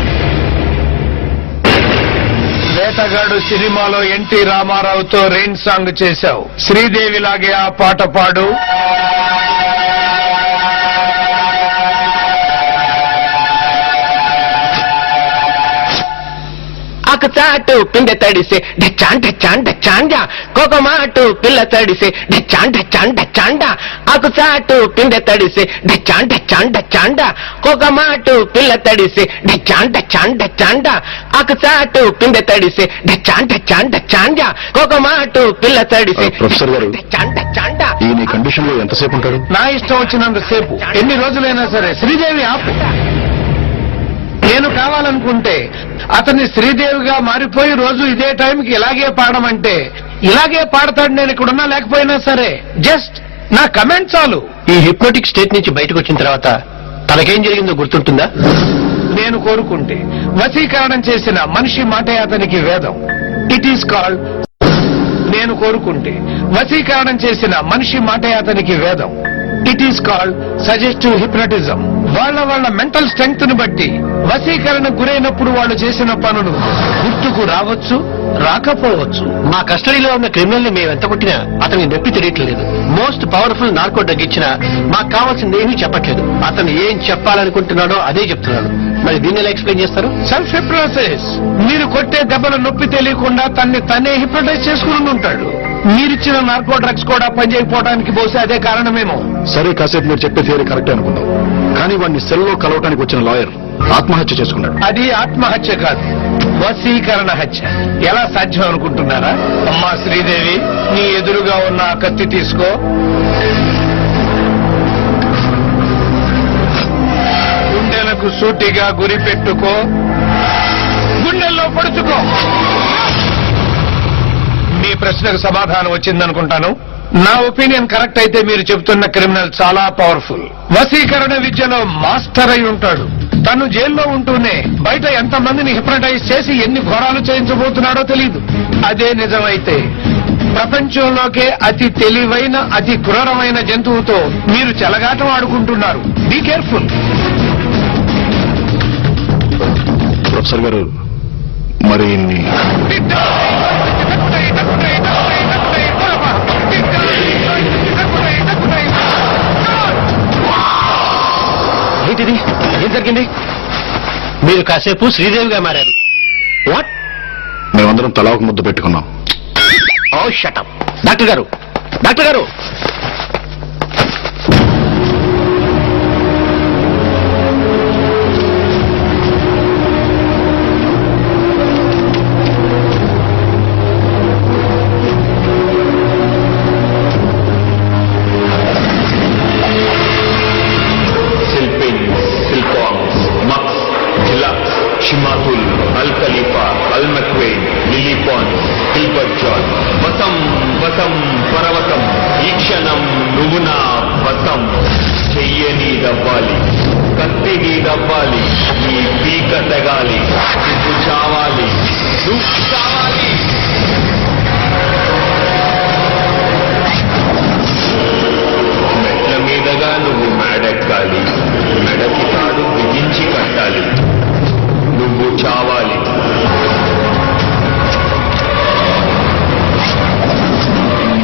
వేటగాడు సినిమాలో ఎన్టీ రామారావుతో రెయిన్ సాంగ్ చేశావు. శ్రీదేవి లాగే ఆ పాట పాడు. ఆకు చాటు పిందె తడిసే డచ్చాండ చాండ చాండ, కోకమాటు పిల్ల తడిసే డచ్చాండ చాండ చాండ. ఆకు చాటు పిందె తడిసే డచ్చాండ చాండ చాండ, కోకమాటు పిల్ల తడిసే డచ్చాండ చాండ చాండ. ఆకు చాటు పిందె తడిసే డచ్చాండ చాండ చాండ, కోకమాటు పిల్ల తడిసే ప్రొఫెసర్ గారు, చాండ చాండ. ఈ నీ కండిషన్ లో ఎంతసేపు ఉంటారు? నా ఇష్టం వచ్చినంతసేపు, ఎన్ని రోజులైనా సరే. శ్రీదేవి ఆపు. నేను కావాలనుకుంటే అతన్ని శ్రీదేవిగా మారిపోయి రోజు ఇదే టైంకి ఇలాగే పాడమంటే ఇలాగే పాడతాడు. నేను ఇక్కడున్నా లేకపోయినా సరే. జస్ట్ నా కమెంట్ చాలు. ఈ హిప్నోటిక్ స్టేట్ నుంచి బయటకు వచ్చిన తర్వాత తనకేం జరిగిందో గుర్తుంటుందా? నేను కోరుకుంటే వశీకరణం చేసిన మనిషి మాటే అతనికి వేదం. It is called. నేను కోరుకుంటే వశీకరణం చేసిన మనిషి మాటే అతనికి వేదం. It is called suggestive hypnotism. వాళ్ళ మెంటల్ స్ట్రెంగ్త్ ను బట్టి వశీకరణ గురైనప్పుడు వాళ్ళు చేసిన పనులు గుర్తుకు రావచ్చు, రాకపోవచ్చు. మా కస్టడీలో ఉన్న క్రిమినల్ ని మేము ఎంత కొట్టినా అతని నొప్పి తెలియట్లేదు. మోస్ట్ పవర్ఫుల్ నార్కో డ్రగ్ ఇచ్చినా మాకు కావాల్సింది ఏమీ చెప్పట్లేదు. అతను ఏం చెప్పాలనుకుంటున్నాడో అదే చెప్తున్నాడు. మరి దీన్ని ఎలా ఎక్స్ప్లెయిన్ చేస్తారు? Self hypnosis. మీరు కొట్టే దెబ్బల నొప్పి తెలియకుండా తనే హిప్నటైజ్ చేసుకుని ఉంటాడు. మీరిచ్చిన నార్కో డ్రగ్స్ కూడా పనిచేయకపోవడానికి బహుశా అదే కారణమేమో. సరే, కాసేపు మీరు చెప్పే థియరీ కరెక్టే అనుకుందాం. కానీ వాడిని సెల్లో కలవటానికి వచ్చిన లాయర్ ఆత్మహత్య చేసుకున్నాడు. అది ఆత్మహత్య కాదు, వశీకరణ హత్య. ఎలా సాధ్యం అనుకుంటున్నారా? అమ్మా శ్రీదేవి, నీ ఎదురుగా ఉన్న ఆ కత్తి తీసుకో. గుండెలకు సూటిగా గురి పెట్టుకో. గుండెల్లో పడుచుకో. మీ ప్రశ్నకు సమాధానం వచ్చిందనుకుంటాను. నా ఒపీనియన్ కరెక్ట్ అయితే మీరు చెబుతున్న క్రిమినల్ చాలా పవర్ఫుల్. వశీకరణ విద్యలో మాస్టర్ అయి ఉంటాడు. తను జైల్లో ఉంటూనే బయట ఎంతమందిని హిప్నటైజ్ చేసి ఎన్ని ఘోరాలు చేయించబోతున్నాడో తెలియదు. అదే నిజమైతే ప్రపంచంలోకే అతి తెలివైన, అతి క్రూరమైన జంతువుతో మీరు చెలగాటం ఆడుకుంటున్నారు. Be careful. ప్రొఫెసర్ గారు, మరి ఏంటిది? ఏం జరిగింది? మీరు కాసేపు శ్రీదేవిగా మారారు. వాట్? మేమందరం తలా ఒక ముద్దు పెట్టుకున్నాం. ఓ షటప్. డాక్టర్ గారు, డాక్టర్ గారు, షిమాతుల్, అల్ ఖలీఫా, అల్ మక్వేన్, లిలీ పాండ్, హిల్బర్ట్ జాన్. వసం వసం పరవతం, ఈ క్షణం నువ్వు నా వసం. చెయ్యని దవ్వాలి, కత్తిని దవ్వాలి, నీ పీక తెగాలి, నువ్వు చావాలి, నువ్వు చావాలి. మెట్ల మీదగా నువ్వు మేడెక్కాలి, మెడకి తాడు బిగించి కట్టాలి, నువ్వు చావాలి.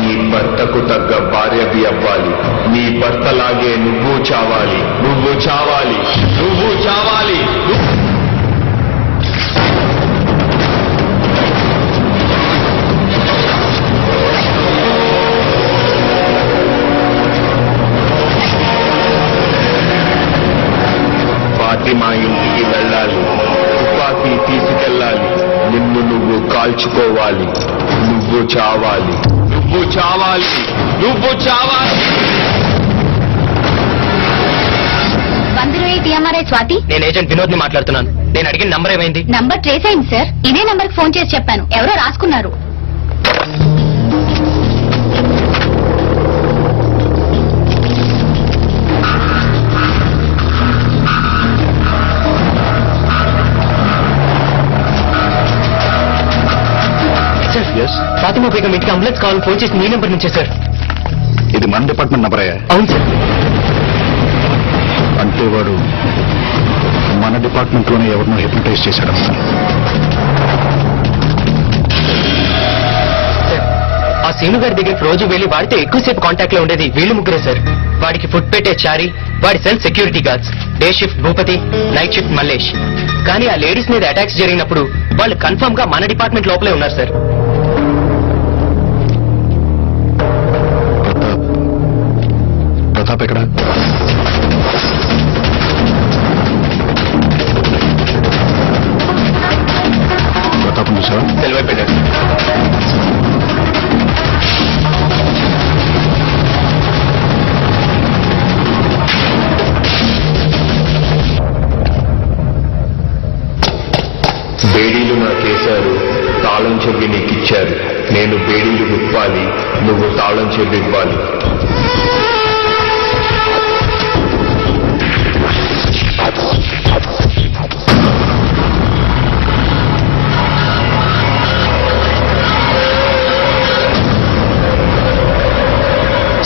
నీ భర్తకు తగ్గ భార్యవి అవ్వాలి, నీ భర్తలాగే నువ్వు చావాలి, నువ్వు చావాలి, నువ్వు చావాలి. ఫాతిమా ఇంటికి వెళ్ళాలి, తుపాకీ తీసుకెళ్ళాలి, నిన్ను నువ్వు కాల్చుకోవాలి, నువ్వు చావాలి, నువ్వు చావాలి, నువ్వు చావాలి. 108 TMRI స్వాతి. నేను ఏజెంట్ వినోద్ ని మాట్లాడుతున్నాను. నేను అడిగిన నంబర్ ఏమైంది? నంబర్ ట్రేస్ అయింది సార్. ఇదే నంబర్ కి ఫోన్ చేసి చెప్పాను, ఎవరో రాసుకున్నారు. ఎస్, ఫాతిమా బేగం ఇంటికి అంబులెన్స్ కావాలని ఫోన్ చేసి మీ నెంబర్ నుంచే సార్. ఇది మన డిపార్ట్మెంట్ నంబరే. అవును సార్. అంటే వాడు మన డిపార్ట్మెంట్ లోనే ఎవరినో హిప్నటైజ్ చేశాడు. సార్, ఆ సీను గారి దగ్గరికి రోజు వెళ్లి వాడితో ఎక్కువసేపు కాంటాక్ట్ లో ఉండేది వీళ్ళు ముగ్గురే సార్. వాడికి ఫుడ్ పెట్టే చారి, వాడి cell security guards, day shift Bhupathi, night shift Mallesh. కానీ ఆ లేడీస్ మీద అటాక్స్ జరిగినప్పుడు వాళ్ళు కన్ఫర్మ్ గా మన డిపార్ట్మెంట్ లోపలే ఉన్నారు సార్. ప్రతాప్ ఎక్కడ? ప్రతాప్ చూసావా? సెలవు పెట్టాడు. బేడీలు నాకేశారు, తాళం చెవి నీకిచ్చారు. నేను బేడీలు విప్పాలి, నువ్వు తాళం చెవి ఇవ్వాలి.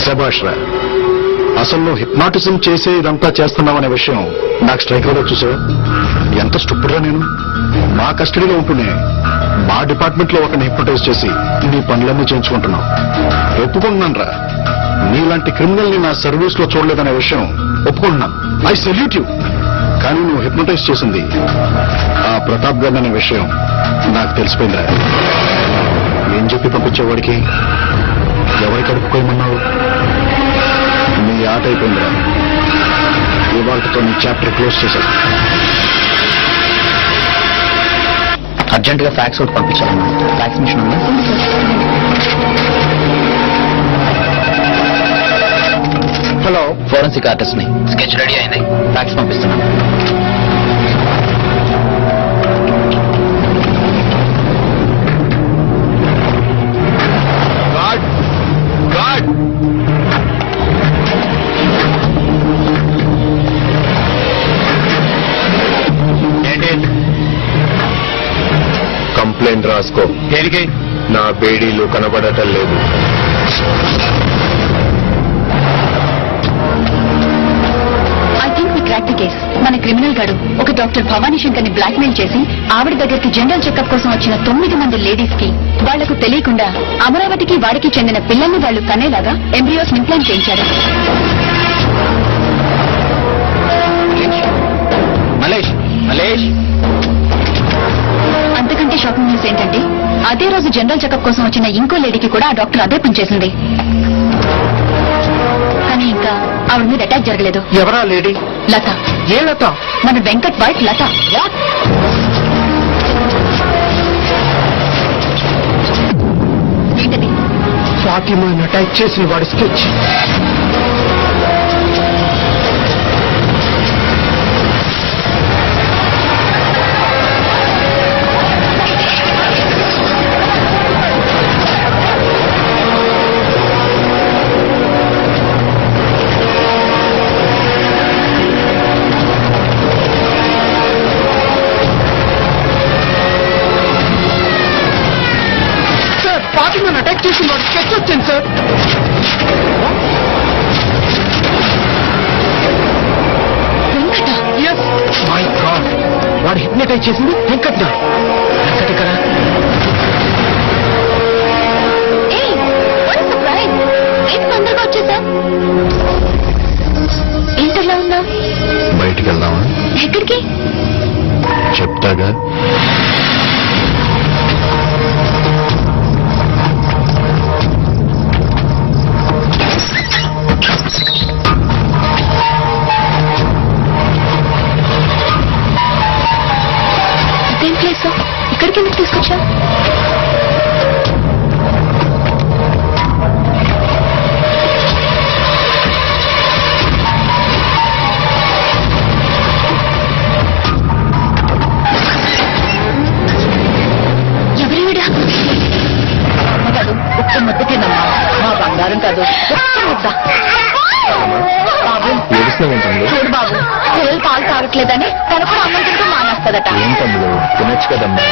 శభాష్ రా. అసలు నువ్వు హిప్నాటిజం చేసే ఇదంతా చేస్తున్నావు అనే విషయం నాకు స్ట్రైక్ అవ్వలేదు. చూసావా ఎంత స్టూపిడ్రా నేను. మా కస్టడీలో ఉంటూనే మా డిపార్ట్మెంట్ లో ఒకరిని హిప్నటైజ్ చేసి నీ పనులన్నీ చేయించుకుంటున్నావు. ఒప్పుకుంటున్నాను రా, నీలాంటి క్రిమినల్ ని నా సర్వీస్ లో చూడలేదనే విషయం ఒప్పుకుంటున్నాను. I salute you. కానీ నువ్వు హిప్నటైజ్ చేసింది ఆ ప్రతాప్ గారిని అనే విషయం నాకు తెలిసిపోయిందిరా. ఏం చెప్పి పంపించేవాడికి? ఎవరి కడుపుకోయమన్నావు? నీ ఆట అయిపోయిందిరా. ఇవాళతో నీ చాప్టర్ క్లోజ్ చేశాను. అర్జెంట్ గా ఫ్యాక్స్ ఒకటి పంపించాలన్నా. ఫ్యాక్స్ మిషన్ ఉందా? హలో, ఫోరెన్సిక్ ఆర్టిస్ట్ ని. స్కెచ్ రెడీ అయింది, ఫ్యాక్స్ పంపిస్తున్నాను. కంప్లైంట్ రాసుకో. దేనికి? నా బేడీలు కనబడటం లేదు. I think we crack the case. మన క్రిమినల్ గాడు ఒక డాక్టర్ భవానీ శంకర్ ని బ్లాక్ మెయిల్ చేసి ఆవిడ దగ్గరికి జనరల్ చెకప్ కోసం వచ్చిన 9 మంది లేడీస్ కి వాళ్లకు తెలియకుండా అమరావతికి వాడికి చెందిన పిల్లల్ని వాళ్లు కనేలాగా ఎంబ్రియోస్ ఇంప్లాంట్ చేయించారు. మలేష్ మలేష్ అంతకంటే షాకింగ్ న్యూస్ ఏంటంటే అదే రోజు జనరల్ చెకప్ కోసం వచ్చిన ఇంకో లేడీకి కూడా ఆ డాక్టర్ అదే పనిచేసింది. కానీ ఇంకా ఆవిడ మీద అటాక్ జరగలేదు. ఎవరా లేడీ? లత. ఏ లత? మన వెంకట్ వైట్ లత. ఏంటది? ఫాతిమాని అటాక్ చేసిన వాడి స్కెచ్. సార్, ఫాతిమాని అటాక్ చేసిన వాడి స్కెచ్ వచ్చింది సార్. వెంకట. ఎస్ మై గాడ్, వాడు హిప్నటైజ్ చేసింది వెంకట్. వెంకట్ ఇక్కడ. ఏయ్, what a surprise. ఏంటి తొందరగా వచ్చేసా? ఏంటలా ఉన్నా? బయటికి వెళ్దామా? ఎక్కడికి? చెప్తాగా. ఇదేం ప్లేస్? ఇక్కడికి ఎందుకు తీసుకొచ్చా? ఎవరివిడా? కాదు, ఒక్క ముద్ద తినమ్మా. మా బంగారం కాదు, ఒక్క ముద్ద. బాబు, చూడు బాబు, పిల్లలు పాలు తాగట్లేదని తను కూడా అన్నం తింటూ మానేస్తుందట. ఏంటమ్ముడు, తినొచ్చు కదమ్మా.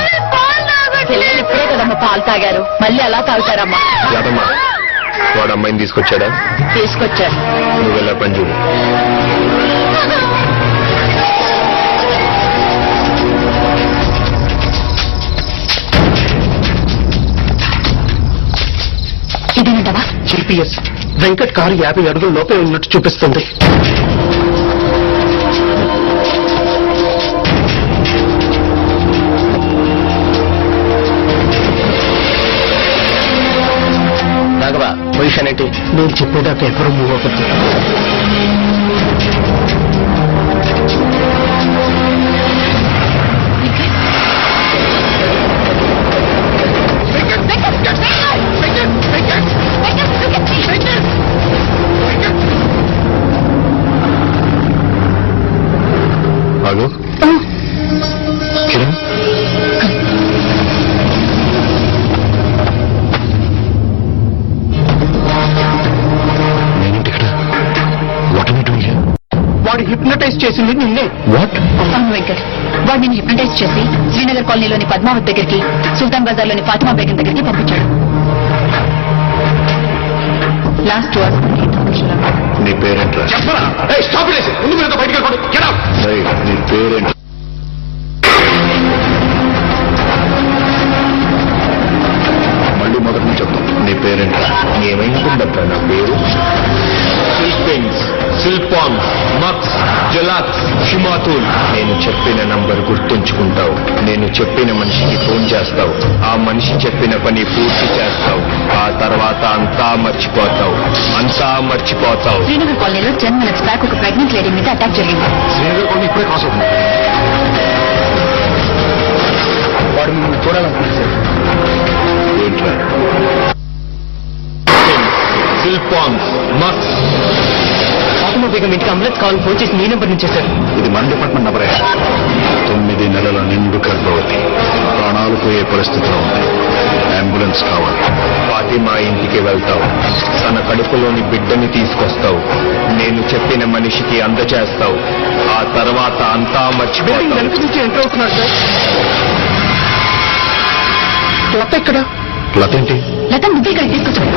పిల్లలు ఇప్పుడే కదమ్మా పాలు తాగారు, మళ్ళీ అలా తాగుతారమ్మా. యాదమ్మా, వాడు అమ్మాయిని తీసుకొచ్చాడా? తీసుకొచ్చారు. నువ్వు వెళ్ళా పని చూడు. ఇదేనంటవా? జీపీఎస్ వెంకట్ కారు 50 అడుగుల లోపే ఉన్నట్టు చూపిస్తుంది. రాఘవ, పొజిషన్ ఏంటి? నేను చెప్పేదాకా ఎవరు మూవ్ అవ్వద్దు. ఆగు. కిరణ్, నేనేంటి ఇక్కడ? What are you doing here? వాడు హిప్నటైజ్ చేసింది నిన్నే. వాట్? అవును వెంకట్, వాడు నేను హిప్నటైజ్ చేసి శ్రీనగర్ కాలనీలోని పద్మావతి దగ్గరికి, సుల్తాన్ బజార్లోని ఫాతిమా బేగం దగ్గరికి పంపించాడు. లాస్ట్ వాస్ నీ పేరేంట్రా? చెప్పరా? స్టాప్ చేసి ముందు మీరు బయటకు వెళ్ళిపోండి. Get out. రేయ్, నీ పేరేంటి? మళ్ళీ మొదటి నుంచి చెప్తాం. నీ పేరేంట్రా? ఏమైంటుందబ్బా నా పేరు? సిల్పెన్స్, సిల్పాన్స్, మక్స్, జలాక్స్, షిమాతూల్. నేను చెప్పిన నంబర్ గుర్తుంచుకుంటావు. నేను చెప్పిన మనిషికి ఫోన్ చేస్తావు. ఆ మనిషి చెప్పిన పని పూర్తి చేస్తావు. ఆ తర్వాత అంతా మర్చిపోతావు. అంతా మర్చిపోతావు. శ్రీనగర్ కాలనీలో 10 minutes బ్యాక్ ఒక ప్రెగ్నెంట్ లేడీ మీద అటాక్ జరిగింది. శ్రీనగర్ కొన్ని ఇప్పుడే క్రాస్ అవుతుంది. వాడు మిమ్మల్ని చూడాలనుకుంటున్నాడు. ఏంట్రా? సిల్పాన్స్, మక్స్. ఫాతిమా బేగం ఇంటికి అంబులెన్స్ కాల్ ఫోన్ చేసి నీ నెంబర్ నుంచి చేశారు. ఇది మన డిపార్ట్మెంట్ నంబరే. 9 నెలల నిండు గర్భవతి, ప్రాణాలు పోయే పరిస్థితిలో ఉంది. అంబులెన్స్ కావాలి. ఫాతిమా ఇంటికి వెళ్తావు. తన కడుపులోని బిడ్డని తీసుకొస్తావు. నేను చెప్పిన మనిషికి అందజేస్తావు. ఆ తర్వాత అంతా మర్చిపోతావు. వెనక నుంచి ఎంటర్ అవుతున్నాడు సార్. లత ఎక్కడ? లత ఏంటి? లత నువ్వే ఇక్కడ తీసుకొచ్చావు.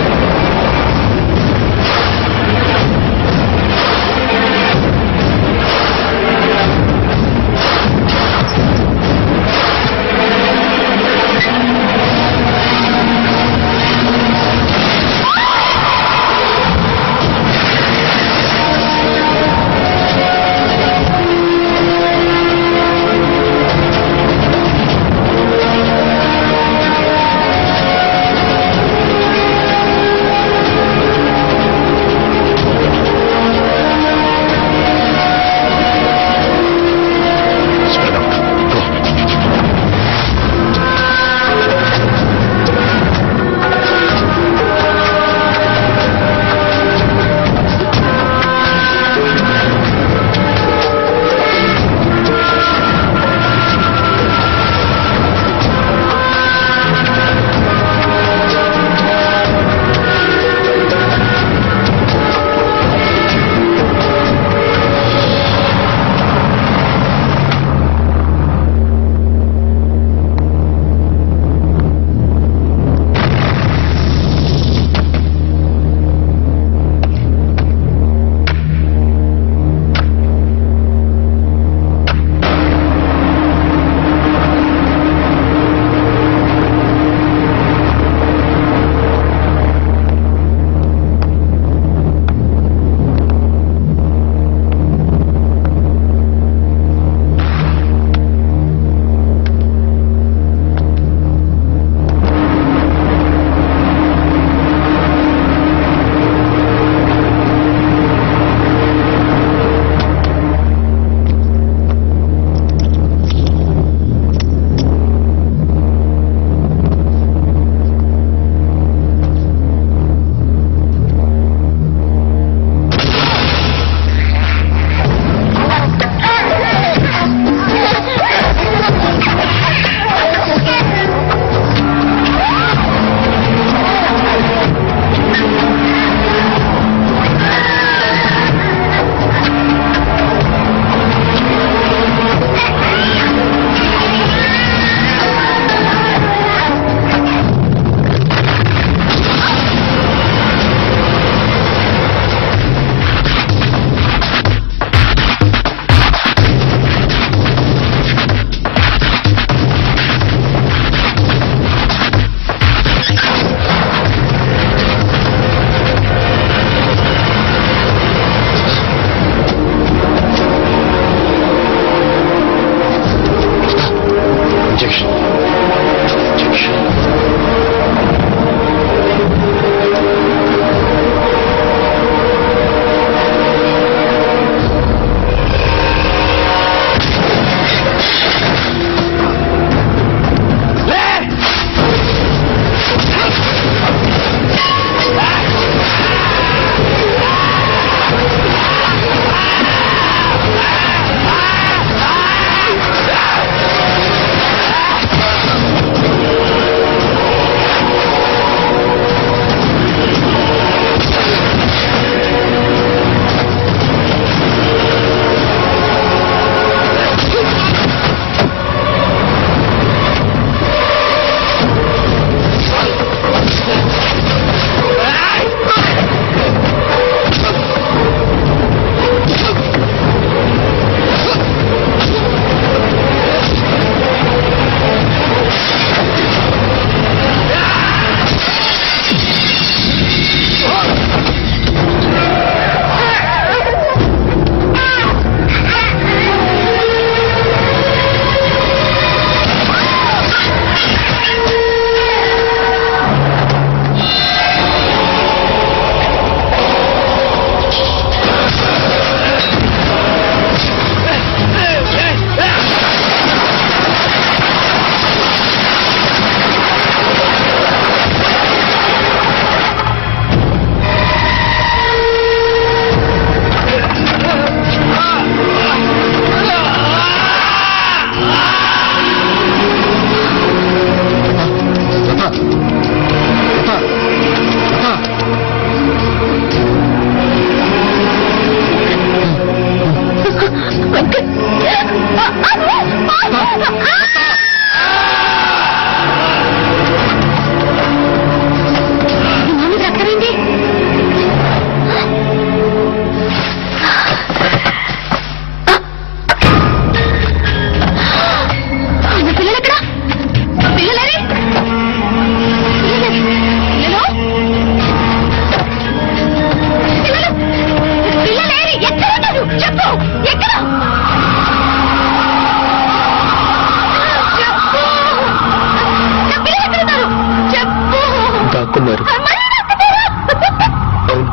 రక్తమేంటి? పిల్లలు ఎక్కడ? పిల్లలేరి? పిల్లలేరి ఎక్కడ ఉన్నారు? చెప్పు, ఎక్కడ? చెప్పు, నా పిల్లలు ఎక్కడ ఉన్నారు? చెప్పు. దాక్కున్నారు. మళ్ళీ దాక్కున్నారా? అవును,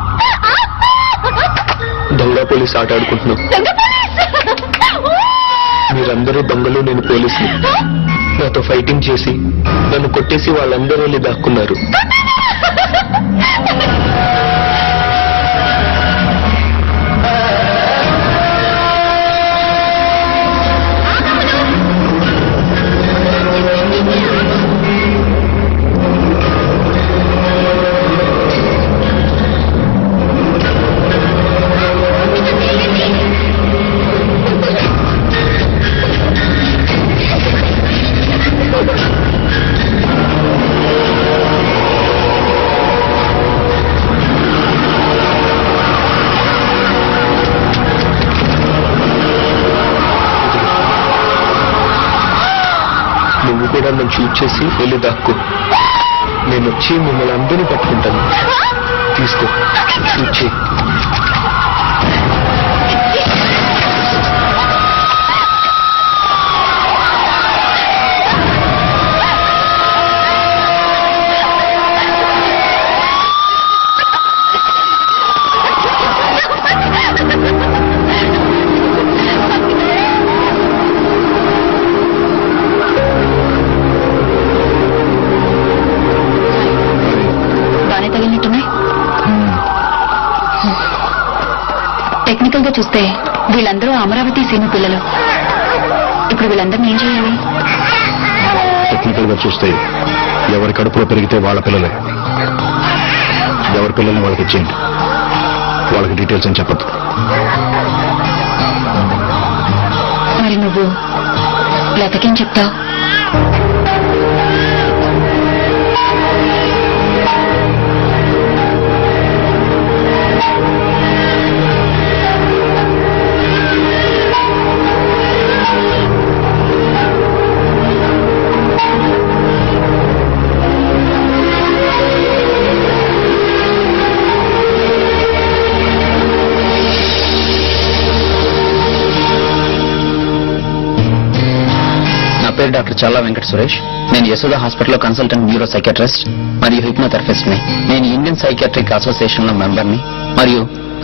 దొంగ పోలీస్ ఆట ఆడుకుంటున్నాం. దొంగ పోలీస్! మీరందరూ దొంగలు, నేను పోలీసులు. నాతో ఫైటింగ్ చేసి నన్ను కొట్టేసి వాళ్ళందరూ వెళ్ళి దాక్కున్నారు. నువ్వు కూడా నన్ను షూట్ చేసి వెళ్ళి దాక్కు. నేను వచ్చి మిమ్మల్ని అందరినీ పట్టుకుంటాను. తీసుకో, షూట్ చేయి. బానే తగిలినట్టున్నాయి. టెక్నికల్ గా చూస్తే వీళ్ళందరూ అమరావతి సీమ పిల్లలు. ఇప్పుడు వీళ్ళందరినీ ఏం చేయాలి? టెక్నికల్ గా చూస్తే ఎవరి కడుపులో పెరిగితే వాళ్ళ పిల్లలే. ఎవరి పిల్లల్ని వాళ్ళకి ఇచ్చేయండి. వాళ్ళకి డీటెయిల్స్ అని చెప్పద్దు. మరి నువ్వు లతకేం చెప్తావు? పేరు డాక్టర్ చల్లా వెంకట సురేష్. నేను యశోద హాస్పిటల్లో కన్సల్టెంట్ న్యూరో సైకియాట్రిస్ట్ మరియు హిప్నోథెరపిస్ట్ ని. నేను ఇండియన్ సైకియాట్రిక్ అసోసియేషన్ లో మెంబర్ ని మరియు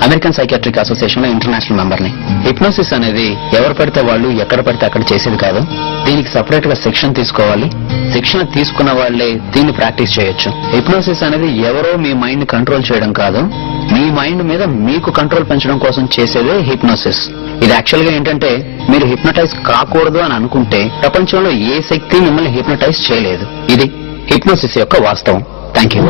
అమెరికన్ సైకియాట్రిక్ అసోసియేషన్ లో ఇంటర్నేషనల్ మెంబర్ ని. హిప్నోసిస్ అనేది ఎవరు పడితే వాళ్ళు ఎక్కడ పడితే అక్కడ చేసేది కాదు. దీనికి సపరేట్ గా శిక్షణ తీసుకోవాలి. శిక్షణ తీసుకున్న వాళ్లే దీన్ని ప్రాక్టీస్ చేయొచ్చు. హిప్నోసిస్ అనేది ఎవరో మీ మైండ్ ని కంట్రోల్ చేయడం కాదు, మీ మైండ్ మీద మీకు కంట్రోల్ పెంచడం కోసం చేసేదే హిప్నోసిస్. ఇది యాక్చువల్ గా ఏంటంటే, మీరు హిప్నటైజ్ కాకూడదు అని అనుకుంటే ప్రపంచంలో ఏ శక్తి మిమ్మల్ని హిప్నటైజ్ చేయలేదు. ఇది హిప్నోసిస్ యొక్క వాస్తవం. Thank you.